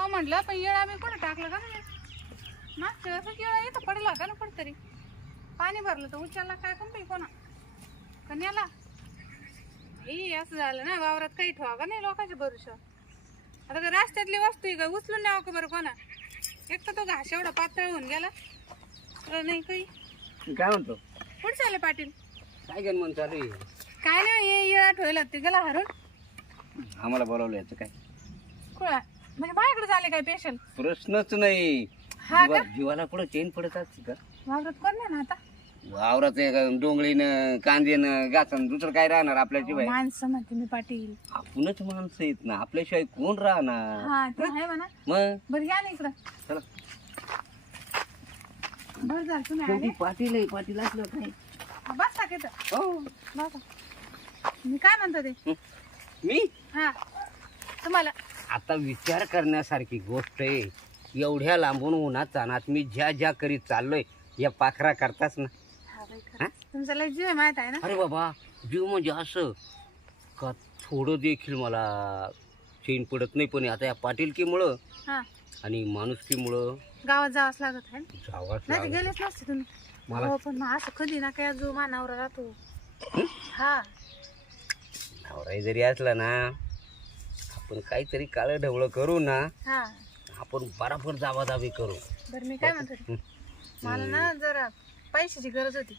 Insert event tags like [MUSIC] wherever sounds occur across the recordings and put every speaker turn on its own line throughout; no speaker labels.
हो म्हटलं पण येळा मी कुठं टाकलं का नाही मागच्या वेळेस येळा इथं पडला होता ना कुठतरी. पाणी भरलं तर उचलला काय कोण कोणा? कन्याला हे असं झालं ना वावरात काही ठेवा का नाही लोकांच्या भरोशा आता का रस्त्यातली वस्तू आहे का? उचलून न्यावं का बरं कोणा? एक तर तो घास एवढा पातळ होऊन गेला. तर नाही काही.
काय म्हणतो?
कुठे चालले पाटील?
काय गण म्हणतो अरे
काय नाही हे येळा ठेवला ते गेला हरून.
आम्हाला बोलावलं याचं काय?
कुळा? म्हणजे माझ्याकडे झाले काय पेशल
प्रश्नच नाही.
हा का?
जीवा- जीवाला कुठं चेन पडत असते का?
वावरात कोण नाही ना आता?
वावरात एक डोंगळीनं कांदेनं गासन दुसरं काय राहणार आपल्याशिवाय
माणसं म्हणते मी पाटील.
आपणच माणसं आहेत ना. आपल्याशिवाय कोण राहणार?
हा ते आहे म्हणा.
मग?
बरं या ना इकडं.
चला.
बरं झालं तुम्ही आले.
शेवटी पाटील आहे पाटील असलं काय?
बसा की इथं.
हो.
बसा. मी काय म्हणतो ते?
हं. मी?
हा. तुम्हाला.
आता विचार करण्यासारखी गोष्ट आहे. एवढ्या लांबून उन्हात चानात मी ज्या ज्या करीत चाललोय या पाखरा करताच ना.
हा? तुमचा लय जीव आहे माहीत आहे ना?
अरे बाबा जीव म्हणजे असं का थोडं देखील मला चेन पडत नाही पण आता या पाटीलकीमुळं
हा.
आणि माणुसकीमुळं
गावात जावंच लागत आहे ना?
जावाच
नाही तर
लागलं.
गेलेच नसते तुम्ही.
मला
हो पण मग असं कधी ना काय जो मानावर राहतो. हा.
नवराही जरी असला ना आपण काहीतरी काळं ढवळं करू ना
हा.
आपण बराबर जावाजावी करू.
बरं मी काय म्हणतो. मला ना जरा पैशाची गरज होती.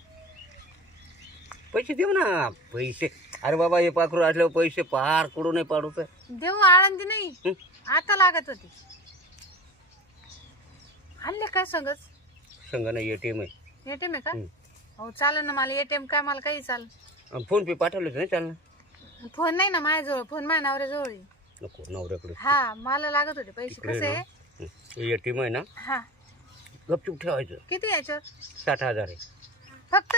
पैसे देऊ ना पैसे. अरे बाबा हे पाखरू असल्यावर पैसे पार कुठून नाही पाडू तर?
देऊ आळंदी नाही. आता लागत होती. हल्ले काय सांगत
संग नाही एटीएम आहे.
एटीएम आहे का?
हं.
चालेल ना मला एटीएम काय मला काही चालेल.
फोन पे पाठवले नाही चालणार.
फोन नाही ना माझ्याजवळ फोन माझ्या नवऱ्याजवळ आहे.
नको नवऱ्याकडे.
हा मला लागत होते पैसे.
इकडे
कसे?
ना.
आहे
एटीएम आहे ना
हा.
गपचूप ठेवायचं.
किती याच्यावर
साठ हजार आहे.
फक्त?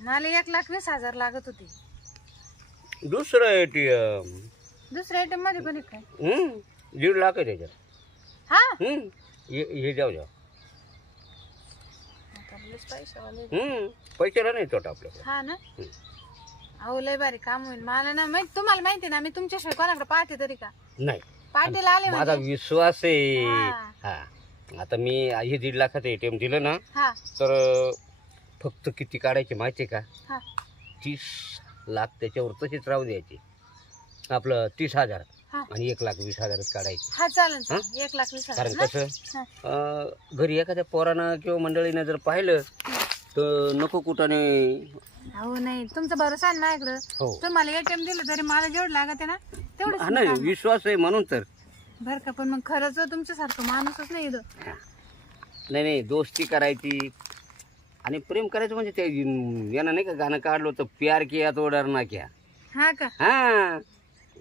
मला एक लाख वीस हजार लागत होते.
दुसरं एटीएम.
दुसऱ्या एटीएममध्ये पण एक काय
दीड लाख आहे त्याच्यात.
हा?
हम्म. हे हे जाऊ जाऊ
आता लयच पैशावाले.
हम्म. पैशाला नाही तोटा आपल्याकडे.
हा ना. अहो लय भारी काम होईल. मला ना माहीत तुम्हाला माहिती ना मी तुमच्याशिवाय कोणाकडे पाहते तरी का?
नाही.
पाटील आले
माझा
म्हणजे.
विश्वास आहे.
हा.
हा. आता मी हे दीड लाखाचं एटीएम दिलं ना
हा.
तर फक्त किती काढायचे माहिती आहे का?
हा.
तीस लाख त्याच्यावर तसेच राहू द्यायचे. आपलं तीस हजार
हा.
आणि एक लाख वीस हजारच काढायचे.
हा चालेल चालेल. एक लाख वीस हजार
कारण? कसं?
हा.
अं, घरी एखाद्या पोरानं किंवा मंडळीनं जर पाहिलं तर नको कुठाने
अहो नाही. तुमचा भरोसा आहे ना माझ्याकडं?
हो.
तुम्हाला एटीएम दिलं तरी मला जेवढं लागत आहे ना
हा
तेवढंच
नाही विश्वास आहे म्हणून तर.
बर का पण मग खरंच तुमच्यासारखं माणूसच नाही इथं.
नाही नाही दोस्ती करायची. आणि प्रेम करायचं म्हणजे ते यानं नाही का गाणं काढलं होतं प्यार किया तो डरना क्या.
हा का?
हा.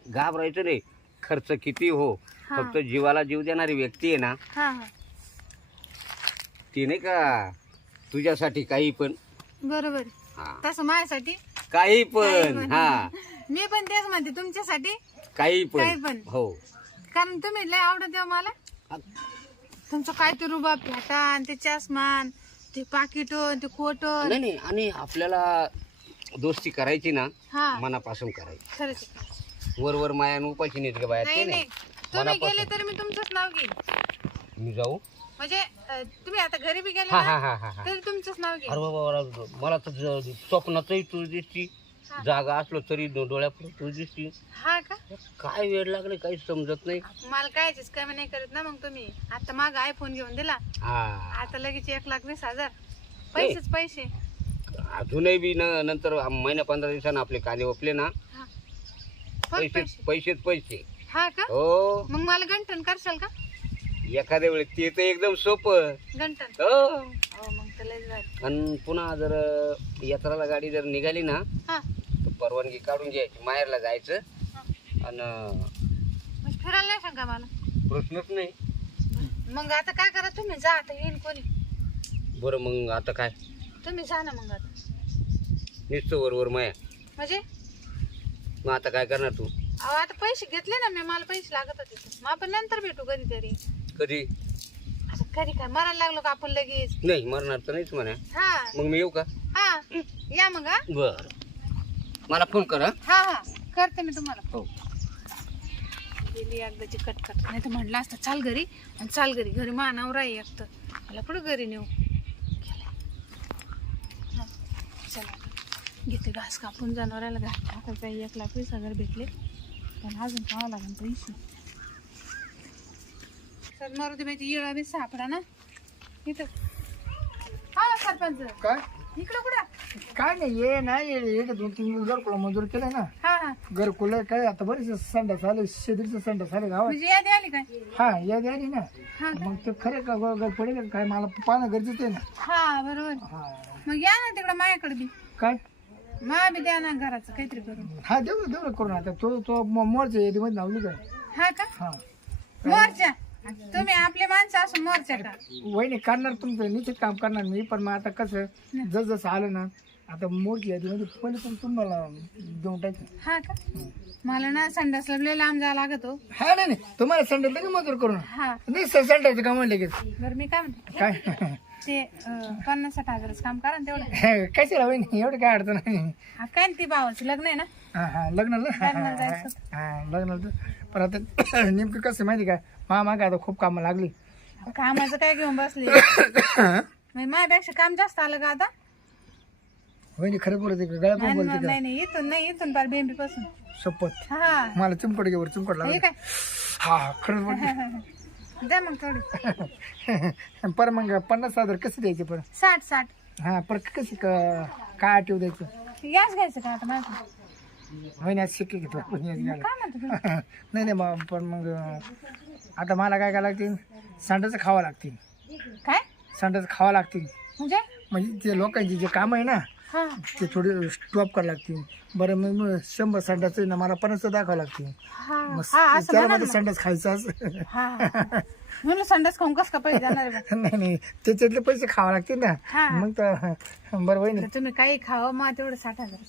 घाबरायचं नाही. खर्च किती हो
हा.
फक्त जीवाला जीव देणारी व्यक्ती आहे ना.
हा हा.
ती नाही का तुझ्यासाठी काही पण.
बरोबर.
हा.
तसं माझ्यासाठी?
काही
काही
पण
पण.
हा.
मी पण तेच म्हणते तुमच्यासाठी
काही
काही
पण.
पण.
हो.
कारण तुम्ही लय आवडत आहे हो मला. तुमचं काय ते रुबाब फेटा आणि ते चष्मान ते पाकिटो ते कोटो
नाही नाही आणि आपल्याला दोस्ती करायची ना
हा.
मनापासून करायची.
खरंच आहे.
वर वर माया उपाशी नेत का बाया ते
नाही नाही.
नाही.
तुम्ही
मनापासून.
गेले तरी मी तुमचंच नाव घेईन.
मी जाऊ?
म्हणजे अं, तुम्ही आता घरी बी गेले
हा
ना,
हा हा हा हा.
तरी तुमचंच नाव
अरे बाबा मला तर ज- स्वप्नातही तू दिसती
हा.
जागा असलो तरी डो- डोळ्यापुढे तू दिसती
हा का?
काय वेळ लागले काही समजत नाही.
मला कायचीच कमी नाही करत ना मग तुम्ही. आता माग आयफोन घेऊन दिला.
हा.
आता लगेच एक लाख वीस हजार. पैसेच पैसे.
अजूनही बी न- नंतर महिन्या पंधरा दिवसानं आपले कांदे ओपले ना.
हा. फक्त
पैसे
पैसे?
पैसेच पैसे.
हा का?
हो.
मग मला गंठन करशाल का?
एखाद्या वेळेस ते तर एकदम सोपं. हो.
हो मग तर लयच भारी.
आणि पुन्हा जर यात्राला गाडी जर निघाली ना
हा.
तर परवानगी काढून घ्यायची माहेरला जायचं. आणि
मग फिरायला नाही सांगा मला.
प्रश्नच नाही.
मग आता काय करा तुम्ही जा आता येईन कोणी.
बरं मग आता काय?
तुम्ही जा ना मग आता.
नुसतं वरवर माया.
म्हणजे?
मग आता काय करणार तू?
अहो आता पैसे घेतले ना मी मला पैसे लागत होते. मग आपण नंतर भेटू कधीतरी.
कधी?
आता कधी काय? मरायला लागलो का आपण लगेच?
नाही मरणार तर नाहीच म्हणा.
हा.
मग मी येऊ का?
हा. या मग हा.
बर. मला फोन कर हा.
हा हा. करते मी तुम्हाला.
हो.
गेली एकदाची कटकट. नाही तर म्हणलं असतं चाल घरी. आणि चाल घरी. घरी मानावर आहे एक तर. मला कुठं घरी नेऊ. हा, चला. घेते घास कापून जनावराला घास टाकायचा. एक लाख वीस हजार भेटले. पण अजून पाहावं लागेल पैसे. सर मारुती बाईची येळा बी सापडा ना. इथं. हा सरपंच.
काय?
इकडं कुठं?
काय नाही ये ना ये ये दोन तीन दिवस घरकुला मजूर केलं ना.
हा हा.
घरकुल काय आता बरेच संडास आले शेतीचं संडास आले गावात.
म्हणजे यादी आली काय?
हा या ना.
हा.
मग ते खरं का ग- ग- पडेल का काय मला पाहणं गरजेचं आहे ना.
हा बरोबर.
हा.
मग या ना तिकडं माझ्याकडे बी.
काय?
मा बी द्या ना घराचं काहीतरी करून.
हा देऊ ना, देऊ ना करून आता. तो तो मोरच्या यादीमध्ये नावली काय
हा का?
हा.
मोर्चा? तुम्ही आपले माणसं असून मोर्चा का
वहिनी करणार तुमचं निश्चित काम करणार मी पण मग आता कसं जस जसं आलं ना आता मोठी यादीमध्ये पहिले पण तुम्हाला देऊन टाकेल.
हा का? मला ना संडासला लय लांब जावं लागत हो.
हा नाही नाही तुम्हाला संडे लगेच मजूर करून
हा.
नाही संडाचं काम लगेच.
बरं मी काय म्हणते?
काय?
ते अं, पन्नास साठ हजारच काम करा ना तेवढं. [LAUGHS]
कशाला वहिनी एवढं काय अडचण नाही
हा काय ना ती भावाचं लग्न आहे ना?
हा हा लग्नाला?
लग्नाला जायचं.
हा लग्नाला तर- पण आता [COUGHS] नेमकं कसं आहे माहिती का? मा मागे आता खूप कामं लागली.
कामाचं काय घेऊन बसले? [COUGHS] म्हणजे माझ्यापेक्षा काम जास्त आलं का आता?
वहिनी खरं बोलते का? गळ्या पण
नाही
बोलते
नाही नाही, इथून नाही इथून पार बेंबी पासून
का शपथ.
हा.
मला चिमकट घेवर चिमकट
हे
लागली
काय
हा हा, खरंच बोलते. [LAUGHS]
द्या मग थोडी. [LAUGHS]
पर मग पन्नास हजार कसे द्यायचे पण
साठ साठ.
हा पर कशी क- काय आठव द्यायचं?
गॅस घ्यायचं का आता माझं?
वहिनी आज शिक्के घेतो याच.
काय म्हणतो [LAUGHS]
नाही नाही मग पण मग आता मला काय काय लागतील? संडाचं खावं लागतील.
काय?
संडाचं खावं लागतील.
म्हणजे?
म्हणजे ते लोकांची जे काम आहे ना
हा.
ते थोडे स्टॉप करावं लागतील. बरं मग मग शंभर संडास ना मला पन्नास दाखवावं लागतील.
हा.
मग
हा असं
त्याला
म्हणा
मध्ये
ना.
संडास खायचा असं.
हा. संडास खाऊन कस का पैसे जाणार आहे? बा? [LAUGHS]
नाही नाही. त्याच्यातले पैसे खावा लागतील ना. मग तर बरं
तर तुम्ही काही खावं मग तेवढं साठ हजार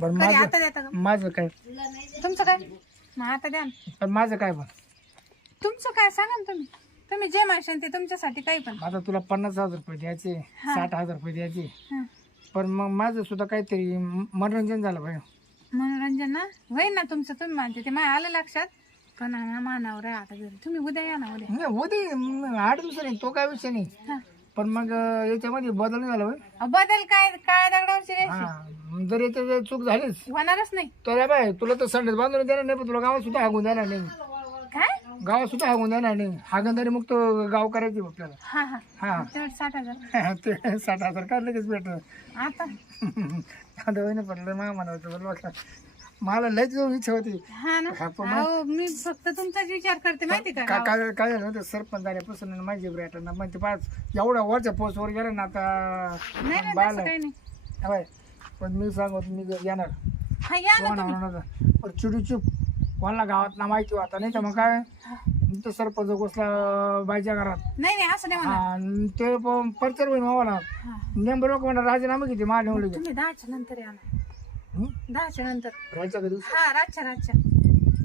बरं
कधी
माझं
आता देता का?
माझं काय?
तुमचं काय? मग आता द्या ना.
पण माझं काय पण
तुमचं काय सांगा ना तुम्ही. तुम्ही जे मागशाल ते तुमच्यासाठी काही पण.
आता तुला पन्नास हजार रुपये द्यायचे साठ हजार रुपये द्यायचे.
हा.
पण मग माझं सुद्धा काहीतरी म- मनोरंजन झालं पाहिजे
मनोरंजन ना? होईन ना तुमचं तुम्ही मानते ते माझ्या आलं लक्षात. पण ना मानावर आहे आता घरी. तुम्ही उद्या या ना उद्या.
नाही उद्या म, आठ दिवसांनी तो काय विषय नाही.
हा.
पण मग अं, याच्यामध्ये बदल नाही झाला
अहो, बदल काय काय दगडावरची रेषी.
हा जर याच्यात जर चूक झालीच
होणारच नाही.
तर बाय तुला तर संडेस बांधून देणार नाही पण तुला गावात सुद्धा हागून देणार नाही. गावात सुद्धा हागून देणार नाही. हागंदारी मुक्त गाव करायची बघ आपल्याला
हा हा.
हा.
तेवढं साठ हजार. [LAUGHS]
ते साठ हजार काय लगेच भेट
आता? [LAUGHS]
आता पडलं मा म्हणायचं बरं बघा. मला लयच इच्छा होती.
हा ना?
हा, पण
अहो मी फक्त तुमचाच विचार करते माहिती का
का- काय काय झालं होतं? सरपंच आल्यापासून आणि माझी ब्रेटांना मग ते पाच एवढ्या वरच्या पोस्टवर गेलं ना आता.
नाही नाही
बाळ
तसं काही नाही.
होय. पण मी सांगतो मी येणार.
हा या ना
चिडीचूप कोणाला गावात ना माहिती होता नाही तर मग काय? तो सरपंच घुसला बाईच्या घरात.
नाही नाही असं नाही म्हणा
हा, आणि ते प- परिचय होईल मावा ना
हा.
नेमकं लोक म्हणा राजीनामा किती? मा निवडले
तुम्ही दहाच्या नंतर या ना. दहाच्या नंतर.
राहायचा कधी
हा रातच्या रातच्या.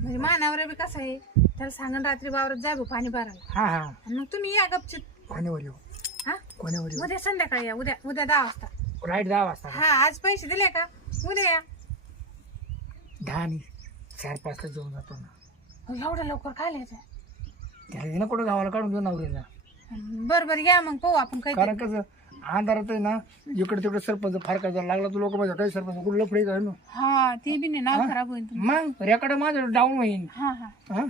म्हणजे मानावर बी कसं आहे? त्याला सांगून रात्री वावरात जाय भाऊ पाणी भरायला.
हा हा.
आणि मग तुम्ही या गपचित
कोण्यावर येऊ
हा?
कोण्यावर येऊ
उद्या संध्याकाळी या. उद्या उद्या दहा वाजता.
राईट दहा वाजता.
हा आज पैसे दिले का? उद्या या.
दहा आणि चार पाचला जेवून जातो ना.
अहो, एवढं लवकर काय लिहायचं
त्याला ना कुठं गावाला काढून देऊ नवरीला
बरं बरं या मग पाहू आपण काही
कारण कसं अंधारात आहे ना इकडे तिकडे सरपंच फार काय लागला तर लोक माझ्या काही सरपंच कुठं लफडे काय ना
हा? ते बी नाही नाव खराब होईल तुमचं.
मग रेकॉर्ड माझं डाऊन होईल
हा हा.
हा?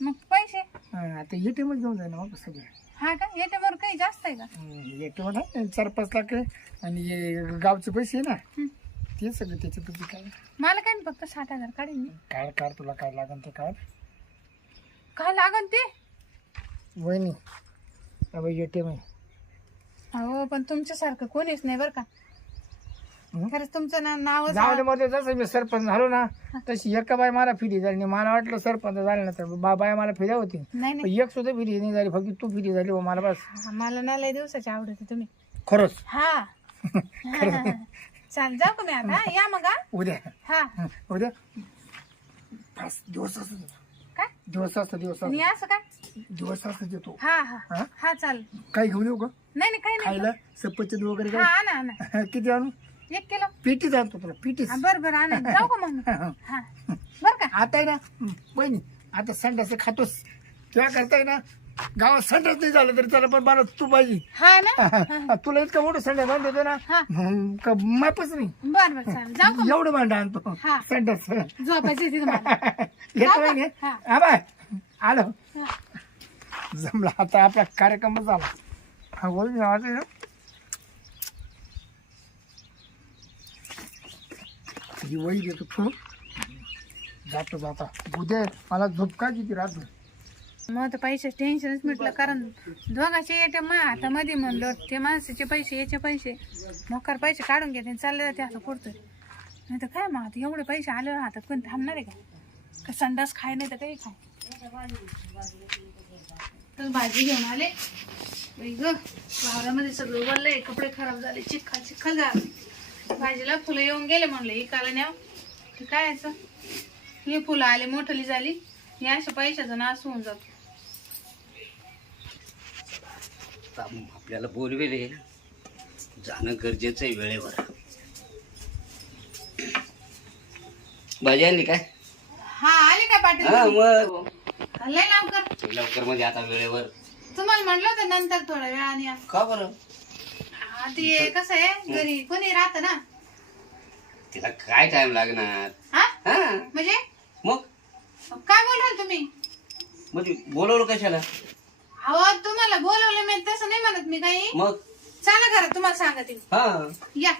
मग पैसे?
हा, आता एटीएमच घेऊन जाईल मग सगळं.
हा का? याच्यावर काही जास्त आहे का?
एटीएम आहे चार पाच लाख आहे आणि हे गावचे पैसे आहे ना
हं.
ते सगळं त्याच्यात तुझी काय?
मला काय नाही, फक्त साठ हजार काढीन मी.
काय काढ तुला काय लागेल ते काढ.
काय लागन ते?
वहिनी एटीएम आहे.
हो पण तुमच्यासारखं कोणीच नाही बरं का.
हं?
खरंच तुमचं ना नाव
जाऊ दे मध्ये जसं मी सरपंच झालो ना तशी एका बाय मला फिरी झाली नाही. मला वाटलं सरपंच झालं ना तर बा बाय मला फिर्या होती.
नाही
पण
नाही
एक सुद्धा फिरी नाही झाली. फक्त तू फिरी झाली बा मला बस.
हा, मला ना लय दिवसाची आवडते तुम्ही.
खरंच.
हा. [LAUGHS] हा. चाल जाऊ का मी आता? हा? या मग हा?
उद्या.
हा.
उद्या. पाच दिवस असतो
काय?
दिवस असतो दिवस असतो
असं. काय?
दिवस असतो देतो.
हा हा.
हा?
हा चाल
काही घेऊन येऊ का?
नाही नाही काही नाही.
खायला? सफरचंद वगैरे
हा
काय
आणा आणा. [LAUGHS]
किती आणू?
एक किलो.
पिटीच आणतो तुला पिटीच
हा, बरं बरं आणा. जाऊ का मग? [LAUGHS] मी? हा. बरं का?
आता आहे ना हं, बहिणी आता संडास खातोस. तेव्हा करताय ना गावात संडास नाही झालं तरी त्याला पण मला तू पाहिजे.
हा ना?
तुला इतकं मोठं संडास आणून देतो ना
हा.
का मापच नाही.
बर बर चालेल. जाऊ का
एवढं भांडं आणतो.
हा.
संडास.
झोपायचं तिथं मला. [LAUGHS]
येतो नाही
हा.
हा बाय. आलो.
हा.
जमला आता आपला कार्यक्रम झाला. हा बोल ना. ही वही देतो ठेवून जातो जाता. उद्या मला झोपका किती राहतो
मग तर पैसे टेन्शनच मिटलं कारण दोघांचे येते मग आता मध्ये म्हणलं ते माणसाचे पैसे याचे पैसे. मोकार पैसे काढून घेते आणि चालले जाते आता पुढतं नाही तर काय मग आता एवढे पैसे आले हातात कोण थांबणार आहे का? का संडास खाय नाही तर काही खाय? तर भाजी घेऊन आले. बाई ग वावरामध्ये सगळं वरलंय कपडे खराब झाले चिखल चिखल झालं. भाजीला फुलं येऊन गेले म्हणलं इकाला न्याव. ते काय असं? हे फुलं आले मोठली झाली. हे अशा पैशाचं नास होऊन जातो.
आता आपल्याला बोलवेले जाणं गरजेचं आहे वेळेवर. भाजी आणली काय?
हा आले का पाटील?
हा मग.
लय लवकर.
लवकर म्हणजे आता वेळेवर.
तुम्हाला म्हणलं होतं नंतर थोड्या वेळाने या.
का बरं?
हा, ते कसं आहे घरी कोणी राहत ना?
तिला काय टाइम लागणार?
हा?
हा?
म्हणजे?
मग?
काय बोलणार तुम्ही?
म्हणजे बोलवलं कशाला?
अहो तुम्हाला बोलवलं मी तसं नाही म्हणत मी काही.
मग?
चला घरात तुम्हाला सांगते.
हा.
या.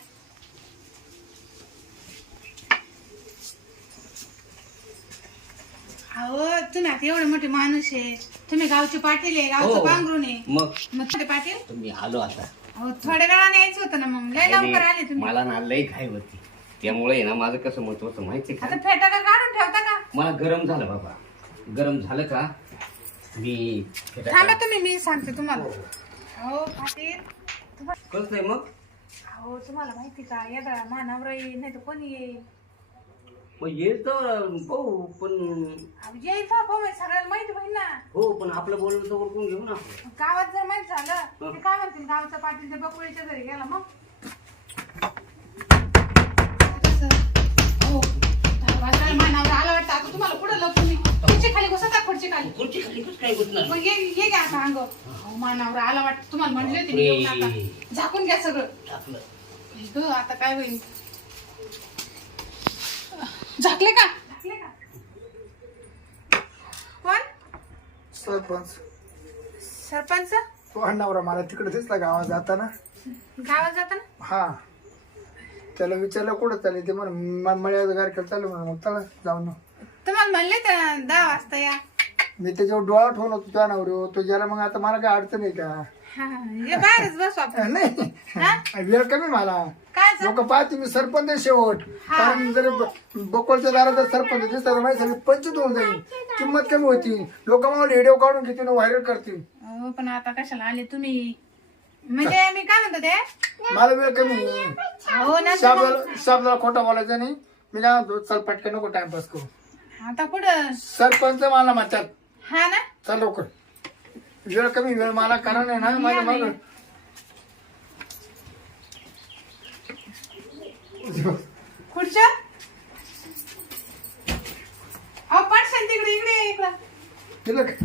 अहो तुम्ही आता एवढे मोठे माणूस आहे. तुम्ही गावचे पाटील आहे गावचं
हो.
पांघरून आहे.
मग?
मग ते पाटील?
तुम्ही आलो आता.
अहो थोड्या वेळाने यायचं होतं ना मग. लय लवकर आले तुम्ही.
मला ना लई घाई होती. त्यामुळे आहे ना माझं कसं मत होतं माहिती का?
आता फेटा का काढून ठेवता का?
मला गरम झालं बाबा. गरम झालं का? मी
थांबा तुम्ही मी सांगते तुम्हाला. हो. पाटील तुम्हा-
कळत नाही मग?
अहो तुम्हाला माहिती का येदा मानवरा येईल नाही तर कोणी येईल
मग येईल तर पाहू पण
अहो, येईल का हो सगळ्याला माहिती होईल ना.
हो पण आपलं बोलणं तर ओळखून घेऊ ना
गावात जर माहीत झालं ते काय म्हणतील? गावचा पाटील ते बकुळीच्या घरी गेला मग? कसं? हो. दरवाजाला मानावर आला वाटतं. आता तुम्हाला कुठं लपून मी. खुर्ची खाली आहे, खुर्ची खाली
खुर्ची खाली कसं काय बसणार
मग ये ये घ्या आता अंग. मानावर आला वाटतं तुम्हाला म्हणले होते मी येऊ नका झाकून घ्या सगळं. आता काय होईल? झाकले का? झाकले का? कोण?
सरपंच.
सरपंच?
तो अण्णावरा मला तिकडे दिसला गावात जाताना.
गावात जाताना?
हा. त्याला विचारलं कुठं चालेल ते? म्हणा मळ्याचं गारखेल चालू म्हणा मग चला जाऊ ना
तुम्हाला म्हणले तर दहा वाजता या.
मी त्याच्यावर डोळा ठेवून होतो त्या नवऱ्यावर तो गेला मग आता मला काय अडचण आहे का?
हा, बाहेरच बसू आपण
नाही. वेळ कमी मला.
काय झालं?
लोक पाहते मी सरपंच आहे शेवट. कारण जर ब- बकोळच्या दारात जर सरपंच दिसला तर माहिती झाली पंचित होऊन जाईल. किंमत कमी होती. लोक मला व्हिडिओ काढून घेतील व्हायरल करतील.
अहो, पण आता कशाला आले तुम्ही? म्हणजे मी काय म्हणतो ते?
मला वेळ कमी.
हो ना
शाबदाला शाबदाला खोटा बोलायचा नाही. मी काय म्हणतो चल पटकन नको टाइमपास करू.
आता कुठं?
सरपंच मला म्हणतात
हा ना?
चल लवकर. वेळ कमी वेळ मला कारण आहे ना माझ्या माग.
खुर्च्या? अहो पडशाल तिकडे इकडे ये इकडं.
तिला काय?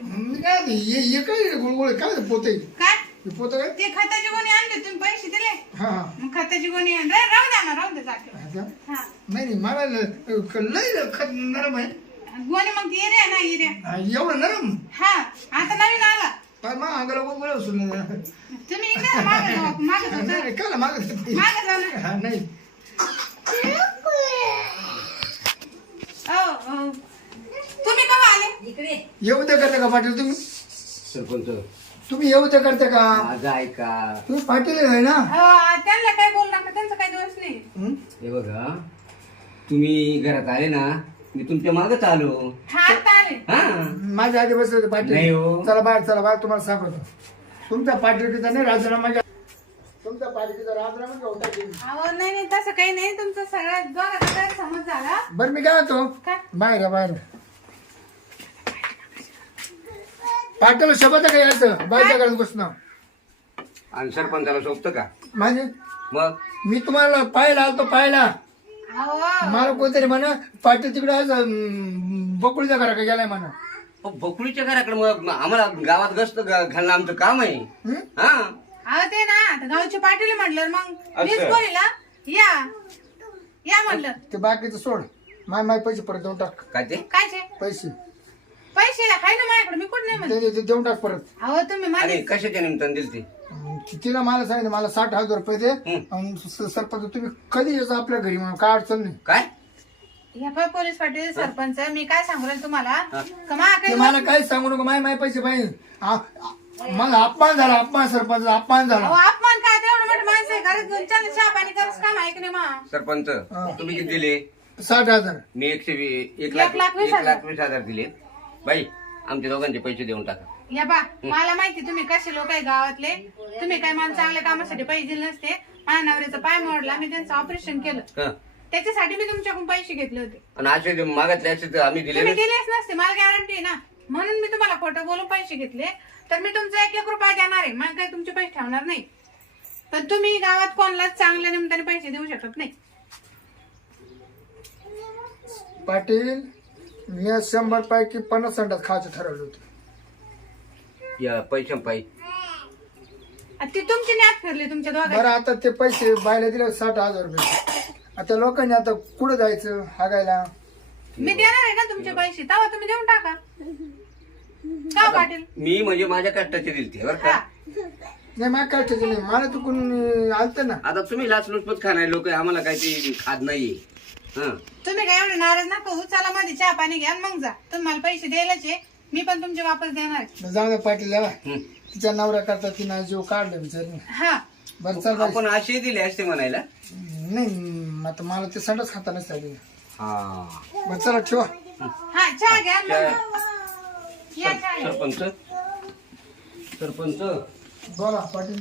मी काय म्हणतो, हे हे काय गुळगुळ? काय पोते?
काय?
पोत काय?
ते खताची गोणी आणले तुम्ही पैसे दिले?
हा. हा
मग खताची गोणी आण- रा- राहू द्या ना राहू द्या जाके हा.
नाही नाही मला ल- लय खत नरम आहे.
गोणी मग एरिया ना
हा, एवढं नरम?
हा आता नवीन आला.
काय मग अंगाला गोळ सुन
तुम्ही इकडे मागे जाऊ मागे जाऊ. चला.
काय माग
मागे जाऊ ना.
हा नाही.
अहो, अहो. तुम्ही कवा आले? इकडे.
येऊ ते करते का पाटील तुम्ही?
सरपंच.
तुम्ही येऊ ते करते का?
माझं ऐका.
तुम्ही पाटील आहे ना?
त्यांना काय बोल नका त्यांचा काही दोष नाही.
हं?
हे बघा तुम्ही घरात आले ना मी तुमच्या मागच आलो.
हा आता आले.
हो.
हा
माझ्या आधी बसले होते
नाही
पाटील
हो.
चला बाहेर चला बाहेर तुम्हाला सांगतो. तुमचा पाटीलकीचा नाही राजीनामा घ्या तुमचा पाटीलकीचा राजीनामा घ्या होता की.
अहो नाही नाही तसं काही नाही. तुमचं सगळ्यात दोघांचा गैरसमज झाला.
बरं मी काय होतो
काय?
बाहेर बाहेर. पाटील शब्द काय? यायचं बाहेरच्या घरात बसणं.
आणि सरपंचाला सोबतं का?
माझे
मग?
मी तुम्हाला पाहिला आलतो पाहिला
अहो.
मला कोणतरी म्हणा पाटील तिकडे आज अं, बकुळीच्या घरा गेलाय म्हणा.
अहो, बकुळीच्या घराकडे मग आम्हाला गावात गस्त घ- घालणं आमचं काम आहे.
हं?
हा?
अहो ते ना आता गावचे पाटील म्हटलं मग मीच
अच्छा.
बोलीला या. या म्हणलं
ते बाकीचं सोड. माय माय पैसे परत देऊन टाक.
काय ते?
काय ते?
पैसे.
पैसे आहे ना माझ्याकडे मी कुठं नाही म्हणत.
ते ते देऊन टाक परत.
अहो तुम्ही माझे
आणि कशाच्या निमित्तानं दिली ती
अं, तिला मला सांगितलं मला साठ हजार रुपये दे. स- सरपंच तुम्ही कधी यायचं आपल्या घरी? म्हणून काय अडचण नाही.
काय?
या पाय पोलीस पाटील सरपंच मी काय सांगू राहिले तुम्हाला?
हा.
का मा
ते
काही
मला काहीच सांगू नको माय माय पैसे पाहिजे. मला अपमान झाला अपमान सरपंच अपमान
अहो
झाला
अपमान काय? तेवढं मोठं माणसं आहे घरात दोन चार चहा पाणी करायचं काम आहे की नाही मा?
सरपंच. तुम्ही किती दिले?
साठ हजार.
मी एकशे वी- एक
एक
लाख
लाख वीस
एक
हजार.
लाख वीस हजार दिले. बाई आमच्या दोघांचे पैसे देऊन टाका.
या बा मला माहिती तुम्ही कसे लोक आहे गावातले? तुम्ही काय मला चांगल्या कामासाठी पैसे दिले नसते? माझ्या नवऱ्याचा पाय मोडला मी त्यांचं ऑपरेशन केलं.
हं.
त्याच्यासाठी मी तुमच्याकडून पैसे घेतले होते.
आणि असे जे मागातले असे तर आम्ही दिले
तुम्ही
नाही.
दिलेच नसते मला गॅरंटी आहे ना. म्हणून मी तुम्हाला खोटं बोलून पैसे घेतले. तर मी तुमचा एक एक रुपया देणार आहे. मग काही तुमचे पैसे ठेवणार नाही. पण तुम्ही गावात कोणालाच चांगल्या निमित्ताने पैसे देऊ शकत नाही.
पाटील मी आज शंभर पैकी पन्नास संडास खायचं ठरवलं होतं.
या पैशा पायी.
आणि ती तुमची फिरली तुमच्या
बरं आता ते पैसे बायला दिले साठ हजार रुपये. आता लोकांनी आता कुठं जायचं हागायला?
मी देणार आहे ना तुमचे पैसे? तेव्हा तुम्ही देऊन टाका. का पाटील.
मी म्हणजे माझ्या कष्टाचे दिले ते बरं
हा.
का
नाही मला काय ठेवायचं नाही. मला चुकून आलत ना.
आता तुम्ही लाचलुचपत खाणारे लोक आम्हाला काही ते खात नाहीये. हं.
तुम्ही काय एवढे नाराज नका चला मध्ये चहा पाणी घ्या आणि मग जा. तुम्हाला पैसे द्यायलाच आहे. मी पण तुमचे वापस देणार आहे.
जाऊ द्या पाटील
हं.
तिच्या नवऱ्या करता तिनं जीव काढलं बिचारी
हा.
बरं चल बाई.
आपण असे दिले असते म्हणायला?
नाही आता मला ते संडास खाता नसते
हा.
बरं चला ठेवा.
हा चहा घ्या आणि मग या चहा. घ्या.
सरपंच. सरपंच.
बोला पाटील.